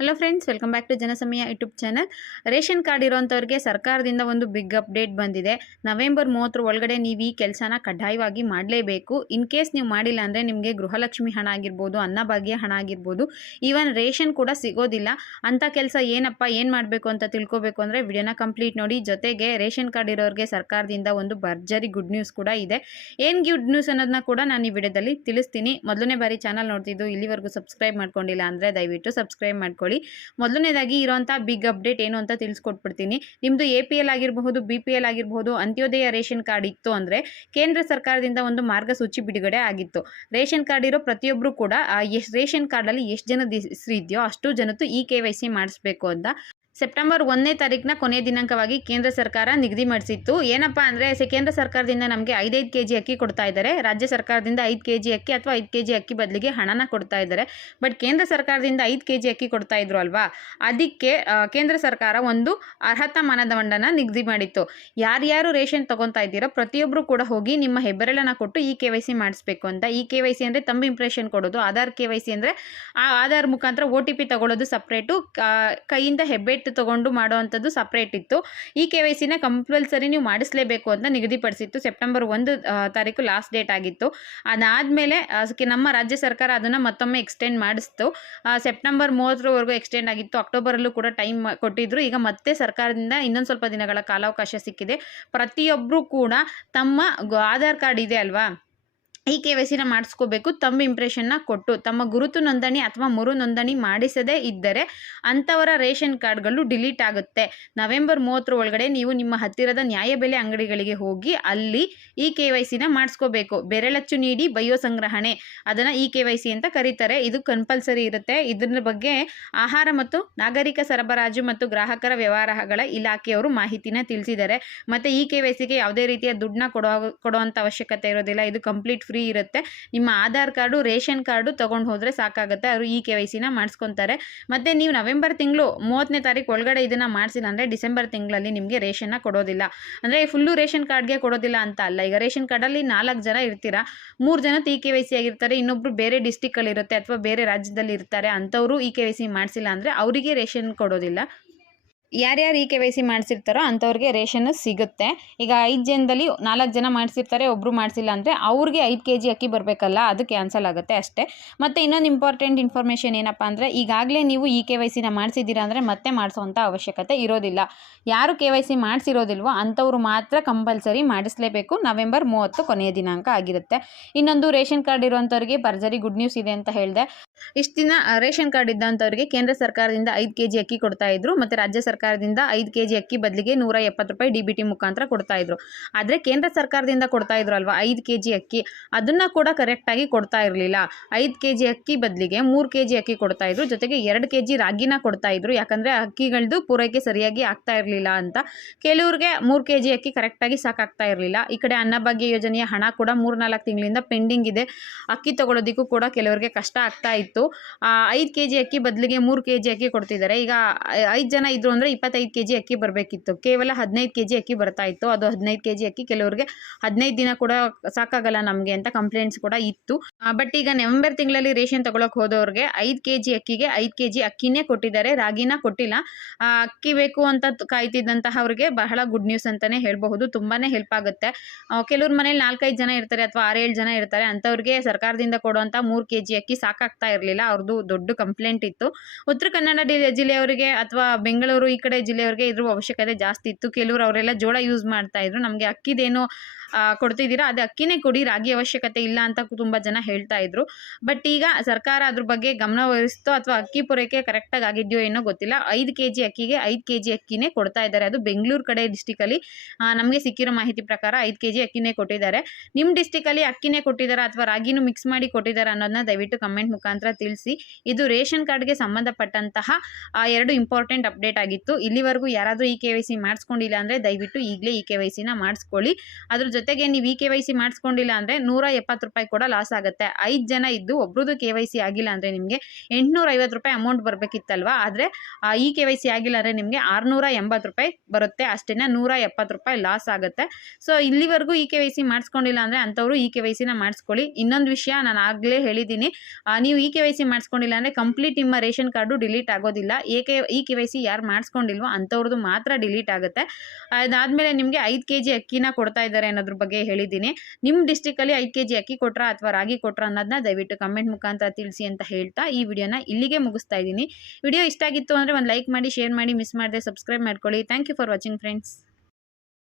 Hello friends, welcome back to Janasamaya YouTube channel. Ration card ಇರೋಂಥವ್ರಿಗೆ ಸರ್ಕಾರದಿಂದ ಒಂದು ಬಿಗ್ ಅಪ್ಡೇಟ್ ಬಂದಿದೆ. ನವೆಂಬರ್ 30 ಒಳಗಡೆ ನೀವು ಈ ಕೆಲಸನ ಕಡ್ಡಾಯವಾಗಿ ಮಾಡಲೇಬೇಕು. ಇನ್ ಕೇಸ್ ನೀವು ಮಾಡಿಲ್ಲ ಅಂದರೆ ನಿಮಗೆ ಗೃಹಲಕ್ಷ್ಮಿ ಹಣ ಆಗಿರ್ಬೋದು, ಅನ್ನಭಾಗ್ಯ ಹಣ ಆಗಿರ್ಬೋದು, ಈವನ್ ರೇಷನ್ ಕೂಡ ಸಿಗೋದಿಲ್ಲ. ಅಂಥ ಕೆಲಸ ಏನು ಮಾಡಬೇಕು ಅಂತ ತಿಳ್ಕೊಬೇಕು ಅಂದರೆ ವಿಡಿಯೋನ ಕಂಪ್ಲೀಟ್ ನೋಡಿ. ಜೊತೆಗೆ ರೇಷನ್ ಕಾರ್ಡ್ ಇರೋರಿಗೆ ಸರ್ಕಾರದಿಂದ ಒಂದು ಭರ್ಜರಿ ಗುಡ್ ನ್ಯೂಸ್ ಕೂಡ ಇದೆ. ಏನು ಗುಡ್ ನ್ಯೂಸ್ ಅನ್ನೋದನ್ನ ಕೂಡ ನಾನು ಈ ವಿಡಿಯೋದಲ್ಲಿ ತಿಳಿಸ್ತೀನಿ. ಮೊದಲನೇ ಬಾರಿ ಚಾನಲ್ ನೋಡ್ತಿದ್ದು ಇಲ್ಲಿವರೆಗೂ ಸಬ್ಸ್ಕ್ರೈಬ್ ಮಾಡ್ಕೊಂಡಿಲ್ಲ ಅಂದರೆ ದಯವಿಟ್ಟು ಸಬ್ಸ್ಕ್ರೈಬ್ ಮಾಡ್ಕೊಳ್ಳಿ. ಮೊದಲನೇದಾಗಿ ಇರುವಂತಹ ಬಿಗ್ ಅಪ್ಡೇಟ್ ಏನು ಅಂತ ತಿಳಿಸ್ಕೊಟ್ಬಿಡ್ತೀನಿ. ನಿಮ್ಮದು APL ಆಗಿರಬಹುದು, BPL ಆಗಿರಬಹುದು, ಅಂತ್ಯೋದಯ ರೇಷನ್ ಕಾರ್ಡ್ ಇತ್ತು ಅಂದರೆ ಕೇಂದ್ರ ಸರ್ಕಾರದಿಂದ ಒಂದು ಮಾರ್ಗಸೂಚಿ ಬಿಡುಗಡೆ ಆಗಿತ್ತು. ರೇಷನ್ ಕಾರ್ಡ್ ಇರೋ ಪ್ರತಿಯೊಬ್ಬರು ಕೂಡ ರೇಷನ್ ಕಾರ್ಡಲ್ಲಿ ಎಷ್ಟು ಜನದ ಹೆಸರು ಇದೆಯೋ ಅಷ್ಟು ಜನದ್ದು KYC ಮಾಡಿಸ್ಬೇಕು ಅಂತ ಸೆಪ್ಟೆಂಬರ್ 1ನೇ ತಾರೀಕಿನ ಕೊನೆಯ ದಿನಾಂಕವಾಗಿ ಕೇಂದ್ರ ಸರ್ಕಾರ ನಿಗದಿ ಮಾಡಿಸಿತ್ತು. ಏನಪ್ಪ ಅಂದರೆ ಕೇಂದ್ರ ಸರ್ಕಾರದಿಂದ ನಮಗೆ 5 kg ಅಕ್ಕಿ ಕೊಡ್ತಾ ಇದ್ದಾರೆ. ರಾಜ್ಯ ಸರ್ಕಾರದಿಂದ 5 kg ಅಕ್ಕಿ ಅಥವಾ 5 kg ಅಕ್ಕಿ ಬದಲಿಗೆ ಹಣನ ಕೊಡ್ತಾ ಇದ್ದಾರೆ. ಬಟ್ ಕೇಂದ್ರ ಸರ್ಕಾರದಿಂದ 5 kg ಅಕ್ಕಿ ಕೊಡ್ತಾ ಇದ್ರು ಅಲ್ವಾ, ಅದಕ್ಕೆ ಕೇಂದ್ರ ಸರ್ಕಾರ ಒಂದು ಅರ್ಹತಾ ಮಾನದಂಡನ ನಿಗದಿ ಮಾಡಿತ್ತು. ಯಾರ್ಯಾರು ರೇಷನ್ ತಗೊತಾ ಇದ್ದೀರೋ ಪ್ರತಿಯೊಬ್ಬರು ಕೂಡ ಹೋಗಿ ನಿಮ್ಮ ಹೆಬ್ಬೆರಳನ್ನ ಕೊಟ್ಟು KYC ಮಾಡಿಸ್ಬೇಕು ಅಂತ. KYC ಅಂದರೆ ತಂಬ್ ಇಂಪ್ರೆಷನ್ ಕೊಡೋದು. ಆಧಾರ್ KYC ಅಂದರೆ ಆ ಆಧಾರ್ ಮುಖಾಂತರ OTP ತಗೊಳ್ಳೋದು ಸಪ್ರೇಟು, ಕೈಯಿಂದ ಹೆಬ್ಬೆಟ್ಟು ತಗೊಂಡು ಮಾಡುವಂಥದ್ದು ಸಪ್ರೇಟ್ ಇತ್ತು. KYCನ ಕಂಪಲ್ಸರಿ ನೀವು ಮಾಡಿಸಲೇಬೇಕು ಅಂತ ನಿಗದಿಪಡಿಸಿತ್ತು. ಸೆಪ್ಟೆಂಬರ್ 1 ತಾರೀಕು ಲಾಸ್ಟ್ ಡೇಟ್ ಆಗಿತ್ತು. ಅದಾದಮೇಲೆ ನಮ್ಮ ರಾಜ್ಯ ಸರ್ಕಾರ ಅದನ್ನು ಮತ್ತೊಮ್ಮೆ ಎಕ್ಸ್ಟೆಂಡ್ ಮಾಡಿಸ್ತು. ಸೆಪ್ಟೆಂಬರ್ 30ರವರೆಗೂ ಎಕ್ಸ್ಟೆಂಡ್ ಆಗಿತ್ತು. ಅಕ್ಟೋಬರಲ್ಲೂ ಕೂಡ ಟೈಮ್ ಕೊಟ್ಟಿದ್ರು. ಈಗ ಮತ್ತೆ ಸರ್ಕಾರದಿಂದ ಇನ್ನೊಂದು ಸ್ವಲ್ಪ ದಿನಗಳ ಕಾಲಾವಕಾಶ ಸಿಕ್ಕಿದೆ. ಪ್ರತಿಯೊಬ್ಬರು ಕೂಡ ತಮ್ಮ ಆಧಾರ್ ಕಾರ್ಡ್ ಇದೆ ಅಲ್ವಾ, KYCನ ಮಾಡಿಸ್ಕೋಬೇಕು. ತಂಬ್ ಇಂಪ್ರೆಷನ್ನ ಕೊಟ್ಟು ತಮ್ಮ ಗುರುತು ನೋಂದಣಿ ಅಥವಾ ಮರು ನೋಂದಣಿ ಮಾಡಿಸದೇ ಇದ್ದರೆ ಅಂಥವರ ರೇಷನ್ ಕಾರ್ಡ್ಗಳು ಡಿಲೀಟ್ ಆಗುತ್ತೆ. ನವೆಂಬರ್ 30 ಒಳಗಡೆ ನೀವು ನಿಮ್ಮ ಹತ್ತಿರದ ನ್ಯಾಯಬೆಲೆ ಅಂಗಡಿಗಳಿಗೆ ಹೋಗಿ ಅಲ್ಲಿ KYCನ ಮಾಡಿಸ್ಕೋಬೇಕು. ಬೆರಳಚ್ಚು ನೀಡಿ ಬಯೋ ಸಂಗ್ರಹಣೆ, ಅದನ್ನು KYC ಅಂತ ಕರೀತಾರೆ. ಇದು ಕಂಪಲ್ಸರಿ ಇರುತ್ತೆ. ಇದರ ಬಗ್ಗೆ ಆಹಾರ ಮತ್ತು ನಾಗರಿಕ ಸರಬರಾಜು ಮತ್ತು ಗ್ರಾಹಕರ ವ್ಯವಹಾರಗಳ ಇಲಾಖೆಯವರು ಮಾಹಿತಿನ ತಿಳಿಸಿದ್ದಾರೆ. ಮತ್ತು KYCಗೆ ಯಾವುದೇ ರೀತಿಯ ದುಡ್ಡನ್ನ ಕೊಡುವಂಥ ಅವಶ್ಯಕತೆ ಇರೋದಿಲ್ಲ. ಇದು ಕಂಪ್ಲೀಟ್ ಫ್ರೀ ಇರುತ್ತೆ. ನಿಮ್ಮ ಆಧಾರ್ ಕಾರ್ಡು, ರೇಷನ್ ಕಾರ್ಡು ತೊಗೊಂಡು ಹೋದರೆ ಸಾಕಾಗುತ್ತೆ. ಅವರು KYCನ ಮಾಡಿಸ್ಕೊತಾರೆ. ಮತ್ತು ನೀವು ನವೆಂಬರ್ ತಿಂಗಳು 30ನೇ ತಾರೀಕು ಒಳಗಡೆ ಇದನ್ನು ಮಾಡಿಸಿಲ್ಲ ಅಂದರೆ ಡಿಸೆಂಬರ್ ತಿಂಗಳಲ್ಲಿ ನಿಮಗೆ ರೇಷನ್ನ ಕೊಡೋದಿಲ್ಲ. ಅಂದರೆ ಫುಲ್ಲು ರೇಷನ್ ಕಾರ್ಡ್ಗೆ ಕೊಡೋದಿಲ್ಲ ಅಂತ ಅಲ್ಲ. ಈಗ ರೇಷನ್ ಕಾರ್ಡಲ್ಲಿ 4 ಜನ ಇರ್ತೀರಾ, 3 ಜನ KYC ಆಗಿರ್ತಾರೆ, ಇನ್ನೊಬ್ಬರು ಬೇರೆ ಡಿಸ್ಟಿಕ್ಕಲ್ಲಿರುತ್ತೆ ಅಥವಾ ಬೇರೆ ರಾಜ್ಯದಲ್ಲಿ ಇರ್ತಾರೆ. ಅಂಥವರು KYC ಮಾಡಿಸಿಲ್ಲ ಅಂದರೆ ಅವರಿಗೆ ರೇಷನ್ ಕೊಡೋದಿಲ್ಲ. ಯಾರ್ಯಾರು KYC ಮಾಡಿಸಿರ್ತಾರೋ ಅಂಥವ್ರಿಗೆ ರೇಷನ್ ಸಿಗುತ್ತೆ. ಈಗ 5 ಜನದಲ್ಲಿ 4 ಜನ ಮಾಡಿಸಿರ್ತಾರೆ, ಒಬ್ಬರು ಮಾಡಿಸಿಲ್ಲ ಅಂದರೆ ಅವ್ರಿಗೆ 5 kg ಅಕ್ಕಿ ಬರಬೇಕಲ್ಲ, ಅದು ಕ್ಯಾನ್ಸಲ್ ಆಗುತ್ತೆ ಅಷ್ಟೇ. ಮತ್ತು ಇನ್ನೊಂದು ಇಂಪಾರ್ಟೆಂಟ್ ಇನ್ಫಾರ್ಮೇಷನ್ ಏನಪ್ಪ ಅಂದರೆ ಈಗಾಗಲೇ ನೀವು KYCನ ಮಾಡಿಸಿದ್ದೀರಾ ಅಂದರೆ ಮತ್ತೆ ಮಾಡಿಸೋವಂಥ ಅವಶ್ಯಕತೆ ಇರೋದಿಲ್ಲ. ಯಾರು KYC ಮಾಡಿಸಿರೋದಿಲ್ವೋ ಅಂಥವ್ರು ಮಾತ್ರ ಕಂಪಲ್ಸರಿ ಮಾಡಿಸಲೇಬೇಕು. ನವೆಂಬರ್ 30 ಕೊನೆಯ ದಿನಾಂಕ ಆಗಿರುತ್ತೆ. ಇನ್ನೊಂದು ರೇಷನ್ ಕಾರ್ಡ್ ಇರುವಂಥವ್ರಿಗೆ ಭರ್ಜರಿ ಗುಡ್ ನ್ಯೂಸ್ ಇದೆ ಅಂತ ಹೇಳಿದೆ. ಇಷ್ಟು ದಿನ ರೇಷನ್ ಕಾರ್ಡ್ ಇದ್ದಂಥವ್ರಿಗೆ ಕೇಂದ್ರ ಸರ್ಕಾರದಿಂದ 5 kg ಅಕ್ಕಿ ಕೊಡ್ತಾ ಇದ್ರು. ಮತ್ತು ರಾಜ್ಯ ಸರ್ಕಾರದಿಂದ 5 kg ಅಕ್ಕಿ ಬದಲಿಗೆ 170 ರೂಪಾಯಿ DBT ಮುಖಾಂತರ ಕೊಡ್ತಾ ಇದ್ರು. ಆದರೆ ಕೇಂದ್ರ ಸರ್ಕಾರದಿಂದ ಕೊಡ್ತಾ ಇದ್ರು ಅಲ್ವಾ 5 kg ಅಕ್ಕಿ, ಅದನ್ನು ಕೂಡ ಕರೆಕ್ಟಾಗಿ ಕೊಡ್ತಾ ಇರಲಿಲ್ಲ. 5 kg ಅಕ್ಕಿ ಬದಲಿಗೆ 3 kg ಅಕ್ಕಿ ಕೊಡ್ತಾ ಇದ್ರು. ಜೊತೆಗೆ 2 kg ರಾಗಿನ ಕೊಡ್ತಾ ಇದ್ರು. ಯಾಕಂದರೆ ಅಕ್ಕಿಗಳದ್ದು ಪೂರೈಕೆ ಸರಿಯಾಗಿ ಆಗ್ತಾ ಇರಲಿಲ್ಲ ಅಂತ. ಕೆಲವ್ರಿಗೆ 3 kg ಅಕ್ಕಿ ಕರೆಕ್ಟಾಗಿ ಸಾಕಾಗ್ತಾ ಇರಲಿಲ್ಲ. ಈ ಕಡೆ ಅನ್ನಭಾಗ್ಯ ಯೋಜನೆಯ ಹಣ ಕೂಡ 3-4 ತಿಂಗಳಿಂದ ಪೆಂಡಿಂಗ್ ಇದೆ. ಅಕ್ಕಿ ತಗೊಳ್ಳೋದಕ್ಕೂ ಕೂಡ ಕೆಲವರಿಗೆ ಕಷ್ಟ ಆಗ್ತಾ ಇತ್ತು. 5 kg ಅಕ್ಕಿ ಬದಲಿಗೆ 3 kg ಅಕ್ಕಿ ಕೊಡ್ತಿದ್ದಾರೆ. ಈಗ 5 ಜನ ಇದ್ರು ಅಂದರೆ 25 kg ಅಕ್ಕಿ ಬರಬೇಕಿತ್ತು. ಕೇವಲ 15 kg ಅಕ್ಕಿ ಬರ್ತಾ ಇತ್ತು. ಅದು 15 kg ಅಕ್ಕಿ ಕೆಲವರಿಗೆ 15 ದಿನ ಕೂಡ ಸಾಕಾಗಲ್ಲ ನಮಗೆ ಅಂತ ಕಂಪ್ಲೇಂಟ್ಸ್ ಕೂಡ ಇತ್ತು. ಬಟ್ ಈಗ ನವೆಂಬರ್ ತಿಂಗಳಲ್ಲಿ ರೇಷನ್ ತಗೊಳಕ್ಕೆ ಹೋದವ್ರಿಗೆ 5 kg ಅಕ್ಕಿಗೆ 5 kg ಅಕ್ಕಿನೇ ಕೊಟ್ಟಿದ್ದಾರೆ, ರಾಗಿನ ಕೊಟ್ಟಿಲ್ಲ. ಅಕ್ಕಿ ಬೇಕು ಅಂತ ಕಾಯ್ತಿದ್ದಂತಹ ಅವ್ರಿಗೆ ಬಹಳ ಗುಡ್ ನ್ಯೂಸ್ ಅಂತಲೇ ಹೇಳಬಹುದು. ತುಂಬಾ ಹೆಲ್ಪ್ ಆಗುತ್ತೆ. ಕೆಲವ್ರ ಮನೇಲಿ 4-5 ಜನ ಇರ್ತಾರೆ ಅಥವಾ 6-7 ಜನ ಇರ್ತಾರೆ. ಅಂಥವ್ರಿಗೆ ಸರ್ಕಾರದಿಂದ ಕೊಡುವಂಥ 3 kg ಅಕ್ಕಿ ಸಾಕಾಗ್ತಾ ಇರಲಿಲ್ಲ. ಅವ್ರದ್ದು ದೊಡ್ಡ ಕಂಪ್ಲೇಂಟ್ ಇತ್ತು. ಉತ್ತರ ಕನ್ನಡ ಜಿಲ್ಲೆಯವರಿಗೆ ಅಥವಾ ಬೆಂಗಳೂರು ಈ ಕಡೆ ಜಿಲ್ಲೆಯವರಿಗೆ ಇದ್ರ ಅವಶ್ಯಕತೆ ಜಾಸ್ತಿ ಇತ್ತು. ಕೆಲವರು ಅವರೆಲ್ಲ ಜೋಳ ಯೂಸ್ ಮಾಡ್ತಾ ಇದ್ರು. ನಮಗೆ ಅಕ್ಕಿದೇನೋ ಕೊಡ್ತಿದ್ದೀರಾ, ಅದು ಅಕ್ಕಿನೇ ಕೊಡಿ, ರಾಗಿ ಅವಶ್ಯಕತೆ ಇಲ್ಲ ಅಂತ ತುಂಬ ಜನ ಹೇಳ್ತಾ ಇದ್ರು. ಬಟ್ ಈಗ ಸರ್ಕಾರ ಅದ್ರ ಬಗ್ಗೆ ಗಮನ ವಹಿಸ್ತೋ ಅಥವಾ ಅಕ್ಕಿ ಪೂರೈಕೆ ಕರೆಕ್ಟಾಗಿ ಆಗಿದೆಯೋ ಏನೋ ಗೊತ್ತಿಲ್ಲ. 5 kg ಅಕ್ಕಿಗೆ 5 kg ಅಕ್ಕಿನೇ ಕೊಡ್ತಾ ಇದ್ದಾರೆ. ಅದು ಬೆಂಗಳೂರು ಕಡೆ ಡಿಸ್ಟಿಕಲ್ಲಿ ನಮಗೆ ಸಿಕ್ಕಿರೋ ಮಾಹಿತಿ ಪ್ರಕಾರ 5 kg ಅಕ್ಕಿನೇ ಕೊಟ್ಟಿದ್ದಾರೆ. ನಿಮ್ಮ ಡಿಸ್ಟಿಕಲ್ಲಿ ಅಕ್ಕಿನೇ ಕೊಟ್ಟಿದ್ದಾರೆ ಅಥವಾ ರಾಗಿನೂ ಮಿಕ್ಸ್ ಮಾಡಿ ಕೊಟ್ಟಿದ್ದಾರೆ ಅನ್ನೋದನ್ನ ದಯವಿಟ್ಟು ಕಮೆಂಟ್ ಮುಖಾಂತರ ತಿಳಿಸಿ. ಇದು ರೇಷನ್ ಕಾರ್ಡ್ಗೆ ಸಂಬಂಧಪಟ್ಟಂತಹ 2 ಇಂಪಾರ್ಟೆಂಟ್ ಅಪ್ಡೇಟ್ ಆಗಿತ್ತು. ಇಲ್ಲಿವರೆಗೂ ಯಾರಾದರೂ KYC ಮಾಡಿಸ್ಕೊಂಡಿಲ್ಲ ಅಂದರೆ ದಯವಿಟ್ಟು ಈಗಲೇ KYCನ ಮಾಡಿಸ್ಕೊಳ್ಳಿ. ಅದ್ರ ಜೊತೆಗೆ ನೀವು KYC ಮಾಡಿಸ್ಕೊಂಡಿಲ್ಲ ಅಂದರೆ ₹170 ಕೂಡ ಲಾಸ್ ಆಗುತ್ತೆ. 5 ಜನ ಇದ್ದು ಒಬ್ರದ್ದು KYC ಆಗಿಲ್ಲ ಅಂದರೆ ನಿಮಗೆ ₹850 ಅಮೌಂಟ್ ಬರಬೇಕಿತ್ತಲ್ವಾ, ಆದರೆ KYC ಆಗಿಲ್ಲ ಅಂದರೆ ನಿಮಗೆ ₹680 ಬರುತ್ತೆ. ಅಷ್ಟೇ, ₹170 ಲಾಸ್ ಆಗುತ್ತೆ. ಸೊ ಇಲ್ಲಿವರೆಗೂ KYC ಮಾಡಿಸ್ಕೊಂಡಿಲ್ಲ ಅಂದರೆ ಅಂಥವ್ರು KYCನ ಮಾಡಿಸ್ಕೊಳ್ಳಿ. ಇನ್ನೊಂದು ವಿಷಯ ನಾನು ಆಗಲೇ ಹೇಳಿದ್ದೀನಿ, ನೀವು KYC ಮಾಡಿಸ್ಕೊಂಡಿಲ್ಲ ಅಂದರೆ ಕಂಪ್ಲೀಟ್ ನಿಮ್ಮ ರೇಷನ್ ಕಾರ್ಡು ಡಿಲೀಟ್ ಆಗೋದಿಲ್ಲ. KYC ಯಾರು ಮಾಡಿಸ್ಕೊಂಡಿಲ್ವೋ ಅಂಥವ್ರದ್ದು ಮಾತ್ರ ಡಿಲೀಟ್ ಆಗುತ್ತೆ. ಅದಾದಮೇಲೆ ನಿಮಗೆ 5 kg ಅಕ್ಕಿನ ಕೊಡ್ತಾ ಇದ್ದಾರೆ ಅನ್ನೋದ್ರ ಬಗ್ಗೆ ಹೇಳಿದ್ದೀನಿ. ನಿಮ್ಮ ಡಿಸ್ಟಿಕಲ್ಲಿ 5 kg ಅಕ್ಕಿ ಕೊಟ್ರಾ ಅಥವಾ ರಾಗಿ ಕೊಟ್ರಾ ಅನ್ನೋದನ್ನ ದಯವಿಟ್ಟು ಕಮೆಂಟ್ ಮುಖಾಂತರ ತಿಳಿಸಿ ಅಂತ ಹೇಳ್ತಾ ಈ ವಿಡಿಯೋನ ಇಲ್ಲಿಗೆ ಮುಗಿಸ್ತಾ ಇದ್ದೀನಿ. ವಿಡಿಯೋ ಇಷ್ಟ ಆಗಿತ್ತು ಅಂದರೆ ಒಂದು ಲೈಕ್ ಮಾಡಿ, ಶೇರ್ ಮಾಡಿ, ಮಿಸ್ ಮಾಡದೆ ಸಬ್ಸ್ಕ್ರೈಬ್ ಮಾಡ್ಕೊಳ್ಳಿ. Thank you for watching friends.